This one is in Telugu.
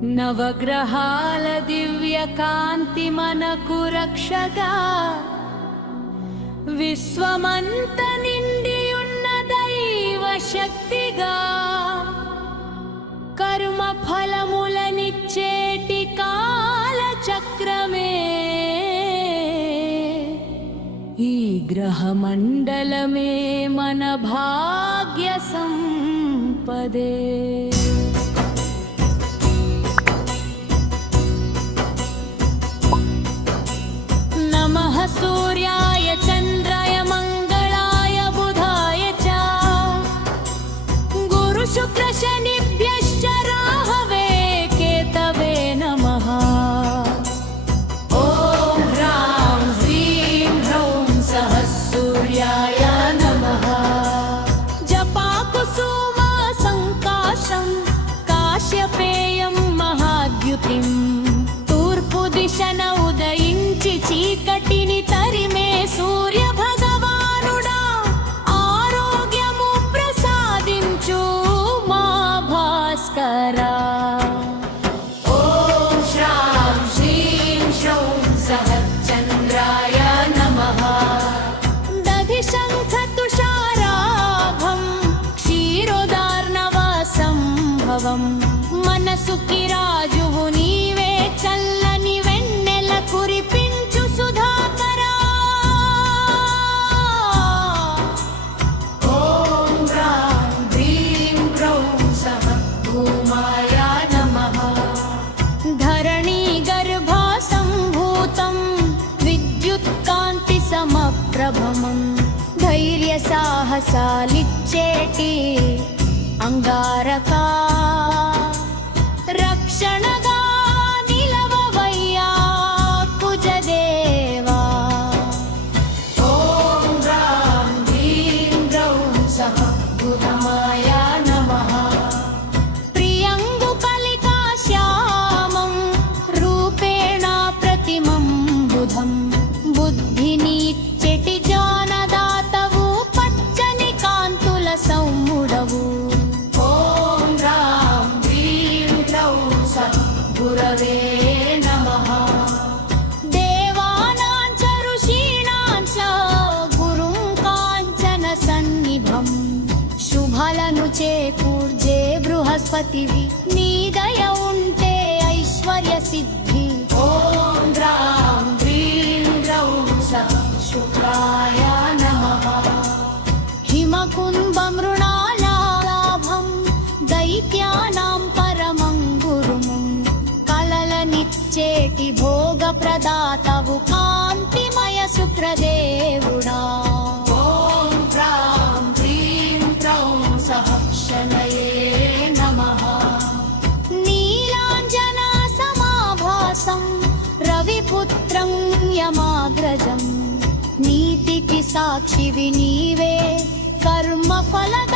నవగ్రహాల దివ్య కాంతి మనకు రక్షగా విశ్వమంత నిండి ఉన్న దైవ శక్తిగా కర్మ ఫలములనిచ్చేటి కాల చక్రమే ఈ గ్రహమండలమే మన భాగ్య సంపదే. नमः सूर्याय चन्द्राय मंगलाय बुधाय च गुरु शुक्र शनिभ्यश्च राहवे केतवे नमः. ॐ ह्रां ह्रीं ह्रौं सः सूर्याय नमः. जपाकुसुमा संकाशं काश्यपेयं महाद्युतिं तूर्पु दिशन उदయించి చీకటిని తరిమే సూర్య భగవానుడా ఆరోగ్యము ప్రసాదించు మా భాస్కరా. ఓం శ్రాం శ్రీం శ్రౌం సః చంద్రాయ నమః. దధి శంఖ తుషారాభం క్షీరోదార్ణవ సంభవం మనసుకి రాజువు నీవే చల్లని వెన్నెల కురిపించు సుధాకరా. ఓం హ్రాం హ్రీం హ్రౌం సః భూమాయ నమః. ధరణీ గర్భా సంభూతం విద్యుత్కాంతి సమప్రభమం ధైర్య సాహసాలిచ్చేటి అంగారకా రక్షణగా నిలవవయ్యా కుజదేవా. ఓం హ్రాం హ్రీం హ్రౌం సః బుధమాయ నమః. ప్రియంగు కలికా శ్యామం రూపేణ ప్రతిమం బుధం బుద్ధినిచ్చెటి జ్ఞానదాతవు పచ్చని కాంతుల సౌముడవు. ఓం హ్రాం హ్రీం హ్రౌం సః గురవే నమః. దేవానాం చ ఋషీణాం చ గురుం కాంచన సన్నిభం శుభలను చేకూర్చే బృహస్పతివి నీ దయ ఉంటే ఐశ్వర్య సిద్ధి. ఓం హ్రాం హ్రీం హ్రౌం సః శుక్రాయ నమః. హిమకుంభ మృణాలాభం దైత్యానాం పరమం గురుముం కలలనిచ్చేటి భోగ ప్రదాతవు కాంతిమయ శుక్రదేవుడా. ఓం హ్రాం హ్రీం హ్రౌం సః శనయే నమః. నీలాంజనా సమాభాసం రవిపుత్రం యమాగ్రజం నీతికి సాక్షివి నీవే కర్మ ఫలద